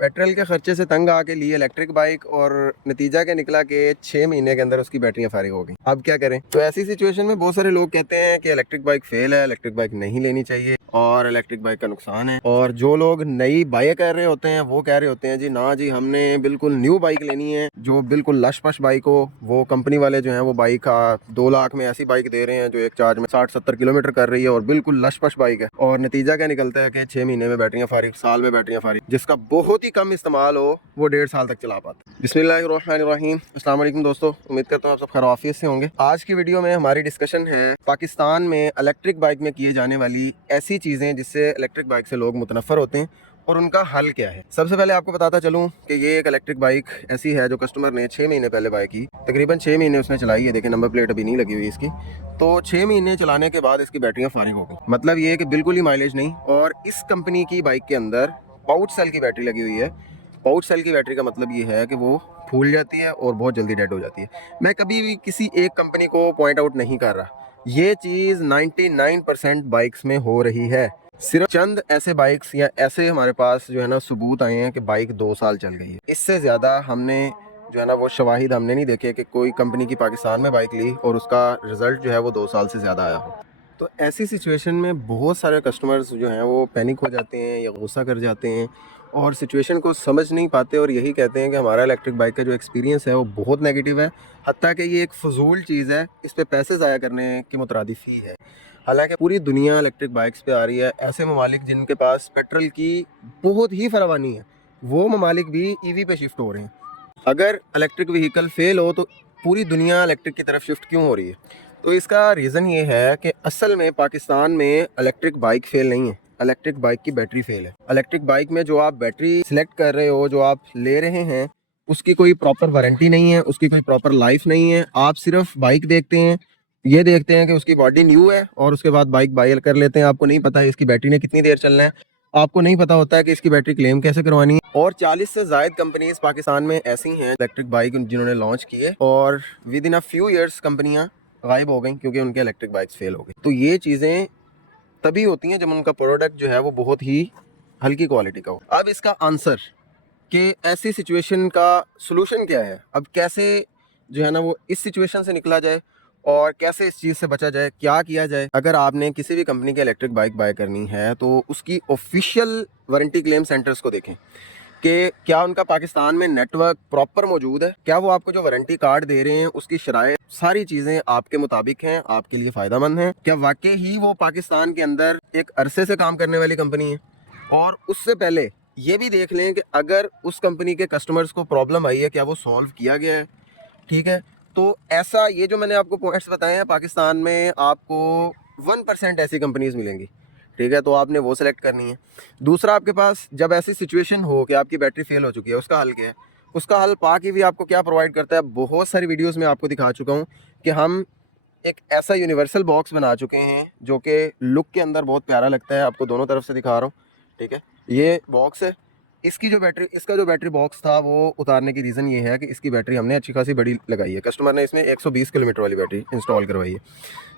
Petrol के खर्चे से तंग आके लिए इलेक्ट्रिक बाइक और नतीजा क्या निकला कि 6 महीने के अंदर उसकी बैटरियां फारिग हो गई। अब क्या करें? तो ऐसी सिचुएशन में बहुत सारे लोग कहते हैं कि इलेक्ट्रिक बाइक फेल है, इलेक्ट्रिक बाइक नहीं लेनी चाहिए और इलेक्ट्रिक बाइक का नुकसान है। और जो लोग नई बाइक कर रहे होते हैं वो कह रहे होते हैं जी ना जी, हमने बिल्कुल न्यू बाइक लेनी है जो बिल्कुल लश पश बाइक हो। वो कंपनी वाले जो है वो बाइक 2 लाख में ऐसी बाइक दे रहे हैं जो एक चार्ज में 60-70 किलोमीटर कर रही है और बिल्कुल लश पश बाइक है। और नतीजा क्या निकलता है कि 6 महीने में बैटरियां फारिग, साल में बैटरियां फारिग। जिसका बहुत ही कम इस्तेमाल हो वो 1.5 साल तक चला पाता। बिस्मिल्लाहिर्रहमानिर्रहीम। अस्सलाम वालेकुम दोस्तों, उम्मीद करता हूँ आप सब खैरियत से होंगे। आज की वीडियो में हमारी डिस्कशन है पाकिस्तान में इलेक्ट्रिक बाइक में किए जाने वाली ऐसी चीज़ें जिससे इलेक्ट्रिक बाइक से लोग मुतनफ़र होते हैं और उनका हल क्या है। सबसे पहले आपको बताता चलूँ कि ये एक इलेक्ट्रिक बाइक ऐसी है जो कस्टमर ने 6 महीने पहले बाय की। तकरीबन 6 महीने उसने चलाई है। देखें, नंबर प्लेट अभी नहीं लगी हुई इसकी। तो 6 महीने चलाने के बाद इसकी बैटरियाँ फारिग हो गई। मतलब ये कि बिल्कुल ही माइलेज नहीं। और इस कंपनी की बाइक के अंदर पाउच सेल की बैटरी लगी हुई है। पाउच सेल की बैटरी का मतलब ये है कि वो फूल जाती है और बहुत जल्दी डेड हो जाती है। मैं कभी भी किसी एक कंपनी को पॉइंट आउट नहीं कर रहा, ये चीज़ 99% बाइक्स में हो रही है। सिर्फ चंद ऐसे बाइक्स या ऐसे हमारे पास जो है ना सबूत आए हैं कि बाइक 2 साल चल गई है। इससे ज़्यादा हमने जो है ना वो शवाहिद हमने नहीं देखे कि कोई कंपनी की पाकिस्तान में बाइक ली और उसका रिज़ल्ट जो है वो 2 साल से ज़्यादा आया हो। तो ऐसी सिचुएशन में बहुत सारे कस्टमर्स जो हैं वो पैनिक हो जाते हैं या गुस्सा कर जाते हैं और सिचुएशन को समझ नहीं पाते और यही कहते हैं कि हमारा इलेक्ट्रिक बाइक का जो एक्सपीरियंस है वो बहुत नेगेटिव है। हत्ता कि ये एक फजूल चीज़ है, इस पे पैसे ज़ाया करने के मुतरादिफ ही है। हालांकि पूरी दुनिया इलेक्ट्रिक बाइक्स पे आ रही है। ऐसे ममालिक जिनके पास पेट्रोल की बहुत ही फरावानी है, वो ममालिक भी ईवी पे शिफ्ट हो रहे हैं। अगर इलेक्ट्रिक व्हीकल फेल हो तो पूरी दुनिया इलेक्ट्रिक की तरफ शिफ्ट क्यों हो रही है? तो इसका रीज़न ये है कि असल में पाकिस्तान में इलेक्ट्रिक बाइक फेल नहीं है, इलेक्ट्रिक बाइक की बैटरी फेल है। इलेक्ट्रिक बाइक में जो आप बैटरी सिलेक्ट कर रहे हो, जो आप ले रहे हैं, उसकी कोई प्रॉपर वारंटी नहीं है, उसकी कोई प्रॉपर लाइफ नहीं है। आप सिर्फ बाइक देखते हैं, ये देखते हैं कि उसकी बॉडी न्यू है और उसके बाद बाइक बाय कर लेते हैं। आपको नहीं पता है इसकी बैटरी ने कितनी देर चलना है, आपको नहीं पता होता है कि इसकी बैटरी क्लेम कैसे करवानी है। और 40 से ज़ायद कंपनीज पाकिस्तान में ऐसी हैं इलेक्ट्रिक बाइक जिन्होंने लॉन्च किए और with in a few years कंपनियां गायब हो गई क्योंकि उनके इलेक्ट्रिक बाइक्स फेल हो गई। तो ये चीज़ें तभी होती हैं जब उनका प्रोडक्ट जो है वो बहुत ही हल्की क्वालिटी का हो। अब इसका आंसर कि ऐसी सिचुएशन का सलूशन क्या है, अब कैसे जो है ना वो इस सिचुएशन से निकला जाए और कैसे इस चीज़ से बचा जाए, क्या किया जाए। अगर आपने किसी भी कंपनी की इलेक्ट्रिक बाइक बाय करनी है तो उसकी ऑफिशियल वारंटी क्लेम सेंटर्स को देखें कि क्या उनका पाकिस्तान में नेटवर्क प्रॉपर मौजूद है, क्या वो आपको जो वारंटी कार्ड दे रहे हैं उसकी शराइत सारी चीज़ें आपके मुताबिक हैं, आपके लिए फ़ायदेमंद हैं, क्या वाकई ही वो पाकिस्तान के अंदर एक अरसे से काम करने वाली कंपनी है। और उससे पहले ये भी देख लें कि अगर उस कंपनी के कस्टमर्स को प्रॉब्लम आई है क्या वो सॉल्व किया गया है। ठीक है, तो ऐसा ये जो मैंने आपको पॉइंट्स बताए हैं, पाकिस्तान में आपको 1% ऐसी कंपनीज मिलेंगी। ठीक है, तो आपने वो सेलेक्ट करनी है। दूसरा, आपके पास जब ऐसी सिचुएशन हो कि आपकी बैटरी फेल हो चुकी है, उसका हल क्या है? उसका हल पाक ईवी आपको क्या प्रोवाइड करता है? बहुत सारी वीडियोस में आपको दिखा चुका हूँ कि हम एक ऐसा यूनिवर्सल बॉक्स बना चुके हैं जो कि लुक के अंदर बहुत प्यारा लगता है। आपको दोनों तरफ से दिखा रहा हूँ। ठीक है, ये बॉक्स है। इसका जो बैटरी बॉक्स था वो उतारने की रीज़न ये है कि इसकी बैटरी हमने अच्छी खासी बड़ी लगाई है। कस्टमर ने इसमें 120 किलोमीटर वाली बैटरी इंस्टॉल करवाई है,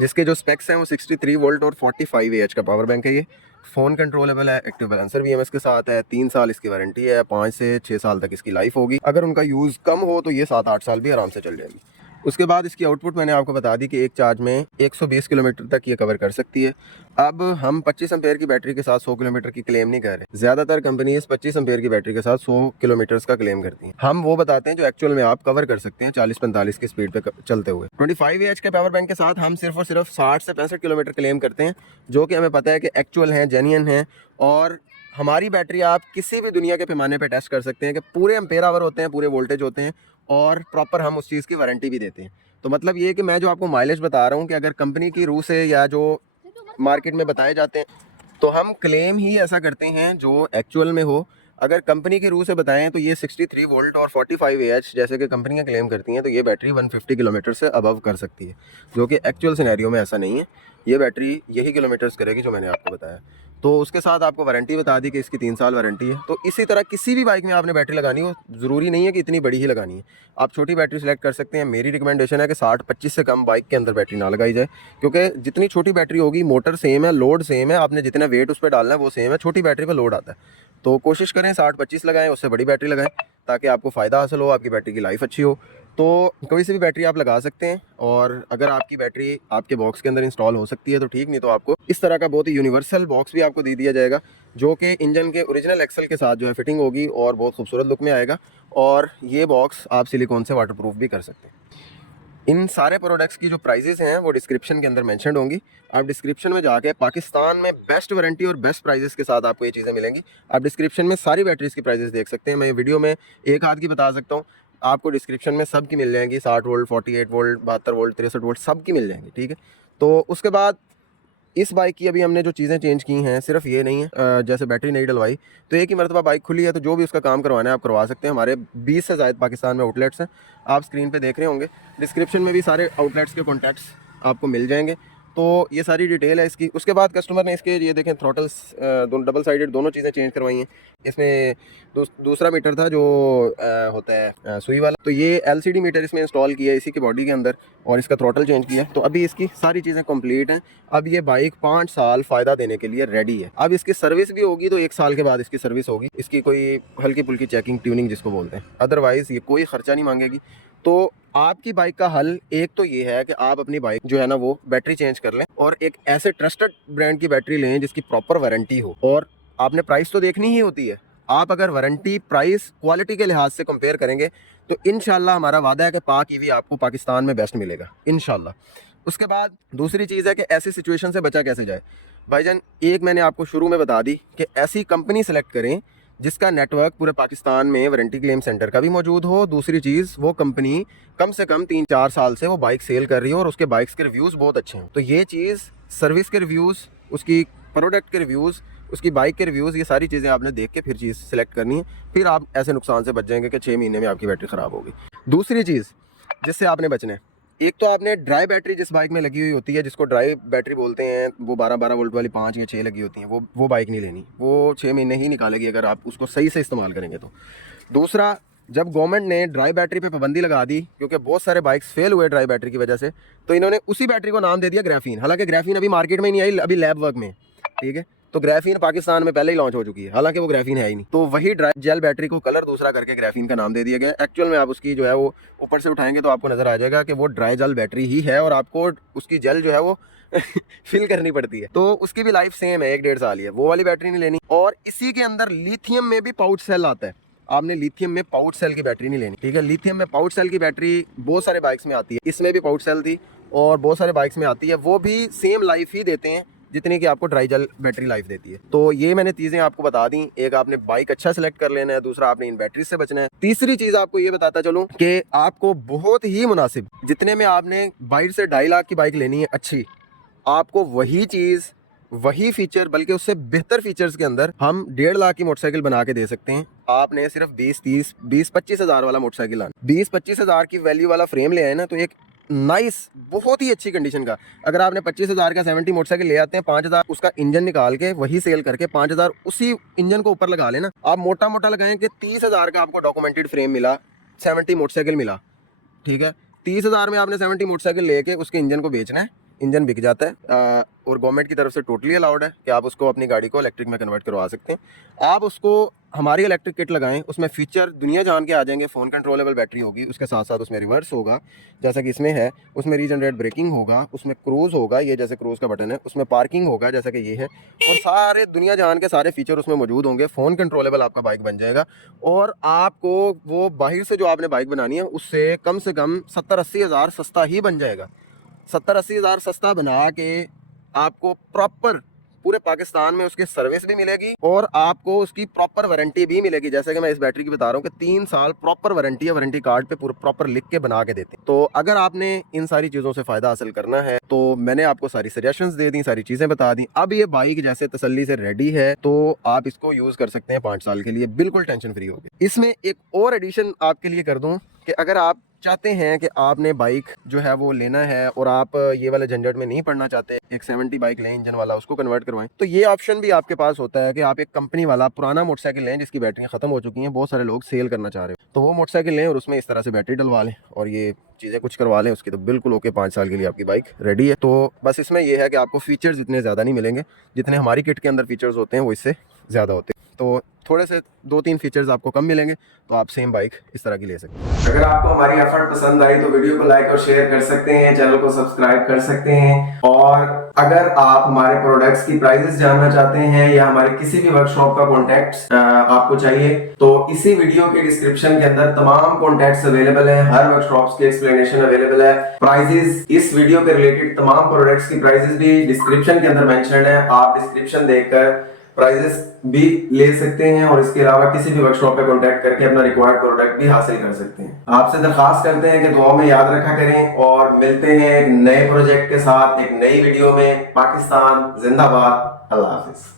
जिसके जो स्पेक्स हैं वो 63 वोल्ट और 45 AH का पावर बैंक है। ये फ़ोन कंट्रोलेबल है, एक्टिव बैलेंसर BMS के साथ है, 3 साल इसकी वारंटी है, 5 से 6 साल तक इसकी लाइफ होगी। अगर उनका यूज़ कम हो तो ये 7-8 साल भी आराम से चल जाएगी। उसके बाद इसकी आउटपुट मैंने आपको बता दी कि एक चार्ज में 120 किलोमीटर तक ये कवर कर सकती है। अब हम 25 एम्पेयर की बैटरी के साथ 100 किलोमीटर की क्लेम नहीं कर रहे। ज़्यादातर कंपनीज 25 एम्पेयर की बैटरी के साथ 100 किलोमीटर का क्लेम करती हैं। हम वो बताते हैं जो एक्चुअल में आप कवर कर सकते हैं 40-45 की स्पीड पे चलते हुए। 25 AH के पावर बैंक के साथ हम सिर्फ और सिर्फ 60 से 65 किलोमीटर क्लेम करते हैं, जो कि हमें पता है कि एक्चुअल हैं, जेन्युइन हैं। और हमारी बैटरी आप किसी भी दुनिया के पैमाने पर टेस्ट कर सकते हैं कि पूरे एम्पेयर आवर होते हैं, पूरे वोल्टेज होते हैं और प्रॉपर हम उस चीज़ की वारंटी भी देते हैं। तो मतलब ये कि मैं जो आपको माइलेज बता रहा हूँ कि अगर कंपनी की रूह से या जो मार्केट में बताए जाते हैं तो हम क्लेम ही ऐसा करते हैं जो एक्चुअल में हो। अगर कंपनी की रूह से बताएं तो ये 63 वोल्ट और 45 AH जैसे कि कंपनियां क्लेम करती हैं तो ये बैटरी 150 किलोमीटर से अबव कर सकती है, जो कि एक्चुअल सिनेरियो में ऐसा नहीं है। ये बैटरी यही किलोमीटर्स करेगी जो मैंने आपको बताया। तो उसके साथ आपको वारंटी बता दी कि इसकी 3 साल वारंटी है। तो इसी तरह किसी भी बाइक में आपने बैटरी लगानी हो, ज़रूरी नहीं है कि इतनी बड़ी ही लगानी है, आप छोटी बैटरी सेलेक्ट कर सकते हैं। मेरी रिकमेंडेशन है कि 60-25 से कम बाइक के अंदर बैटरी ना लगाई जाए, क्योंकि जितनी छोटी बैटरी होगी मोटर सेम है, लोड सेम है, आपने जितना वेट उस पर डालना है वो सेम है, छोटी बैटरी पर लोड आता है। तो कोशिश करें 60-25 लगाएं, उससे बड़ी बैटरी लगाएं ताकि आपको फ़ायदा हासिल हो, आपकी बैटरी की लाइफ अच्छी हो। तो कोई सी भी बैटरी आप लगा सकते हैं, और अगर आपकी बैटरी आपके बॉक्स के अंदर इंस्टॉल हो सकती है तो ठीक, नहीं तो आपको इस तरह का बहुत ही यूनिवर्सल बॉक्स भी आपको दे दिया जाएगा जो कि इंजन के ओरिजिनल एक्सल के साथ जो है फिटिंग होगी और बहुत खूबसूरत लुक में आएगा। और ये बॉक्स आप सिलिकॉन से वाटरप्रूफ भी कर सकते हैं। इन सारे प्रोडक्ट्स की जो प्राइजेस हैं वो डिस्क्रिप्शन के अंदर मेंशन्ड होंगी। आप डिस्क्रिप्शन में जाके पाकिस्तान में बेस्ट वारंटी और बेस्ट प्राइजेस के साथ आपको ये चीज़ें मिलेंगी। आप डिस्क्रिप्शन में सारी बैटरीज की प्राइजेस देख सकते हैं। मैं वीडियो में एक आध की बता सकता हूँ, आपको डिस्क्रिप्शन में सब की मिल जाएंगी। 60 वोल्ट, 48 वोल्ट, 72 वोल्ट, 63 वोल्ट, सब की मिल जाएंगी, ठीक है। तो उसके बाद इस बाइक की अभी हमने जो चीज़ें चेंज की हैं, सिर्फ ये नहीं है जैसे बैटरी नहीं डलवाई तो एक ही मरतबा बाइक खुली है तो जो भी उसका काम करवाना है आप करवा सकते हैं। हमारे 20 से ज़ायद पाकिस्तान में आउटलेट्स हैं, आप स्क्रीन पे देख रहे होंगे। डिस्क्रिप्शन में भी सारे आउटलेट्स के कॉन्टैक्ट्स आपको मिल जाएंगे। तो ये सारी डिटेल है इसकी। उसके बाद कस्टमर ने इसके ये देखें थ्रॉटल्स डबल साइडेड दोनों चीज़ें चेंज करवाई हैं। इसमें दूसरा मीटर था जो होता है सुई वाला, तो ये LCD मीटर इसमें इंस्टॉल किया है इसी की बॉडी के अंदर, और इसका थ्रॉटल चेंज किया है। तो अभी इसकी सारी चीज़ें कंप्लीट हैं। अब ये बाइक 5 साल फ़ायदा देने के लिए रेडी है। अब इसकी सर्विस भी होगी तो 1 साल के बाद इसकी सर्विस होगी, इसकी कोई हल्की फुल्की चेकिंग ट्यूनिंग जिसको बोलते हैं, अदरवाइज़ ये कोई ख़र्चा नहीं मांगेगी। तो आपकी बाइक का हल एक तो ये है कि आप अपनी बाइक जो है ना वो बैटरी चेंज कर लें, और एक ऐसे ट्रस्टेड ब्रांड की बैटरी लें जिसकी प्रॉपर वारंटी हो। और आपने प्राइस तो देखनी ही होती है। आप अगर वारंटी, प्राइस, क्वालिटी के लिहाज से कंपेयर करेंगे तो इंशाल्लाह हमारा वादा है कि पाक ईवी आपको पाकिस्तान में बेस्ट मिलेगा इंशाल्लाह। उसके बाद दूसरी चीज़ है कि ऐसी सिचुएशन से बचा कैसे जाए। भाईजान, एक मैंने आपको शुरू में बता दी कि ऐसी कंपनी सेलेक्ट करें जिसका नेटवर्क पूरे पाकिस्तान में वारंटी क्लेम सेंटर का भी मौजूद हो। दूसरी चीज़, वो कंपनी कम से कम 3-4 साल से वो बाइक सेल कर रही हो और उसके बाइक्स के रिव्यूज़ बहुत अच्छे हैं। तो ये चीज़, सर्विस के रिव्यूज़, उसकी प्रोडक्ट के रिव्यूज़, उसकी बाइक के रिव्यूज़, ये सारी चीज़ें आपने देख के फिर चीज़ सेलेक्ट करनी है। फिर आप ऐसे नुकसान से बच जाएंगे कि 6 महीने में आपकी बैटरी ख़राब होगी। दूसरी चीज़ जिससे आपने बचना है, एक तो आपने ड्राई बैटरी जिस बाइक में लगी हुई होती है, जिसको ड्राई बैटरी बोलते हैं, वो 12-12 वोल्ट वाली 5 या 6 लगी होती हैं, वो बाइक नहीं लेनी। वो 6 महीने ही निकालेगी अगर आप उसको सही से इस्तेमाल करेंगे तो। दूसरा, जब गवर्नमेंट ने ड्राई बैटरी पे पाबंदी लगा दी क्योंकि बहुत सारे बाइक्स फेल हुए ड्राई बैटरी की वजह से, तो इन्होंने उसी बैटरी को नाम दे दिया ग्राफीन। हालांकि ग्राफीन अभी मार्केट में नहीं आई, अभी लैब वर्क में, ठीक है। तो ग्राफीन पाकिस्तान में पहले ही लॉन्च हो चुकी है, हालांकि वो ग्राफीन है ही नहीं। तो वही ड्राई जेल बैटरी को कलर दूसरा करके ग्राफीन का नाम दे दिया गया। एक्चुअल में आप उसकी जो है वो ऊपर से उठाएंगे तो आपको नजर आ जाएगा कि वो ड्राई जेल बैटरी ही है, और आपको उसकी जेल जो है वो फिल करनी पड़ती है। तो उसकी भी लाइफ सेम है, 1-1.5 साल ही है। वो वाली बैटरी नहीं लेनी। और इसी के अंदर लिथियम में भी पाउच सेल आता है। आपने लिथियम में पाउच सेल की बैटरी नहीं लेनी, ठीक है। लिथियम में पाउच सेल की बैटरी बहुत सारे बाइक्स में आती है, इसमें भी पाउच सेल थी और बहुत सारे बाइक्स में आती है। वो भी सेम लाइफ ही देते हैं जितनी कि आपको ड्राई जेल बैटरी लाइफ देती है। तो ये मैंने चीज़ें आपको बता दी। एक, आपने बाइक अच्छा सेलेक्ट कर लेना है। दूसरा, आपने इन बैटरी से बचना है। तीसरी चीज़ आपको ये बताता चलूँ कि आपको बहुत ही मुनासिब, जितने में आपने 22 से 2.5 लाख की बाइक लेनी है अच्छी, आपको वही चीज़, वही फीचर, बल्कि उससे बेहतर फीचर्स के अंदर हम 1.5 लाख की मोटरसाइकिल बना के दे सकते हैं। आपने सिर्फ 20-25 हज़ार वाला मोटरसाइकिल लाना, 20-25 हज़ार की वैल्यू वाला फ्रेम ले आए ना, तो एक नाइस, बहुत ही अच्छी कंडीशन का, अगर आपने 25 हज़ार का 70 मोटरसाइकिल ले आते हैं, 5 हज़ार उसका इंजन निकाल के वही सेल करके 5 हज़ार उसी इंजन को ऊपर लगा लेना। आप मोटा मोटा लगाएं कि 30 हज़ार का आपको डॉक्यूमेंटेड फ्रेम मिला, 70 मोटरसाइकिल मिला, ठीक है। 30 हज़ार में आपने 70 मोटरसाइकिल लेके उसके इंजन को बेचना है, इंजन बिक जाता है। और गवर्नमेंट की तरफ से टोटली अलाउड है कि आप उसको अपनी गाड़ी को इलेक्ट्रिक में कन्वर्ट करवा सकते हैं। आप उसको हमारी इलेक्ट्रिक किट लगाएं, उसमें फीचर दुनिया जान के आ जाएंगे। फ़ोन कंट्रोलेबल बैटरी होगी, उसके साथ साथ उसमें रिवर्स होगा जैसा कि इसमें है, उसमें रीजनरेट ब्रेकिंग होगा, उसमें क्रूज़ होगा, ये जैसे क्रूज़ का बटन है, उसमें पार्किंग होगा जैसा कि ये है, और सारे दुनिया जान के सारे फीचर उसमें मौजूद होंगे। फ़ोन कंट्रोलेबल आपका बाइक बन जाएगा, और आपको वो बाहर से जो आपने बाइक बनानी है उससे कम से कम 70-80 हज़ार सस्ता ही बन जाएगा। 70-80 हज़ार सस्ता बना के आपको प्रॉपर पूरे पाकिस्तान में उसकी सर्विस भी मिलेगी और आपको उसकी प्रॉपर वारंटी भी मिलेगी। जैसे कि मैं इस बैटरी की बता रहा हूँ कि 3 साल प्रॉपर वारंटी है, वारंटी कार्ड पे पूरा प्रॉपर लिख के बना के देते हैं। तो अगर आपने इन सारी चीज़ों से फ़ायदा हासिल करना है तो मैंने आपको सारी सजेशंस दे दी, सारी चीज़ें बता दी। अब ये बाइक जैसे तसल्ली से रेडी है तो आप इसको यूज़ कर सकते हैं 5 साल के लिए, बिल्कुल टेंशन फ्री होगी। इसमें एक और एडिशन आपके लिए कर दूँ कि अगर आप चाहते हैं कि आपने बाइक जो है वो लेना है और आप ये वाले झंझट में नहीं पड़ना चाहते, एक 70 बाइक लें इंजन वाला, उसको कन्वर्ट करवाएं, तो ये ऑप्शन भी आपके पास होता है कि आप एक कंपनी वाला पुराना मोटरसाइकिल लें जिसकी बैटरियां खत्म हो चुकी हैं, बहुत सारे लोग सेल करना चाह रहे हो, तो वो मोटरसाइकिल लें और उसमें इस तरह से बैटरी डलवा लें और ये चीज़ें कुछ करवा लें उसकी, तो बिल्कुल ओके, 5 साल के लिए आपकी बाइक रेडी है। तो बस इसमें यह है कि आपको फीचर्स इतने ज़्यादा नहीं मिलेंगे, जितने हमारी किट के अंदर फीचर्स होते हैं वो इससे ज़्यादा होते हैं। तो थोड़े से 2-3 फीचर्स आपको कम मिलेंगे, तो आप सेम बाइक इस तरह की ले सकते हैं। अगर आपको हमारी एफर्ट पसंद आई तो वीडियो को लाइक और शेयर कर सकते हैं, चैनल को सब्सक्राइब कर सकते हैं। और अगर आप हमारे प्रोडक्ट्स की प्राइसेस जानना चाहते हैं या हमारे किसी भी वर्कशॉप का कॉन्टैक्ट आपको चाहिए, तो इसी वीडियो के डिस्क्रिप्शन के अंदर तमाम कॉन्टैक्ट्स अवेलेबल हैं, हर वर्कशॉप्स की एक्सप्लेनेशन अवेलेबल है। प्राइजेस, इस वीडियो के रिलेटेड तमाम प्रोडक्ट्स की प्राइजेस भी डिस्क्रिप्शन के अंदर मेंशन्ड है। आप डिस्क्रिप्शन देखकर प्राइजेस भी ले सकते हैं और इसके अलावा किसी भी वर्कशॉप पे कांटेक्ट करके अपना रिक्वायर्ड प्रोडक्ट भी हासिल कर सकते हैं। आपसे दरखास्त करते हैं कि दुआओं में याद रखा करें और मिलते हैं एक नए प्रोजेक्ट के साथ एक नई वीडियो में। पाकिस्तान जिंदाबाद। अल्लाह हाफिज।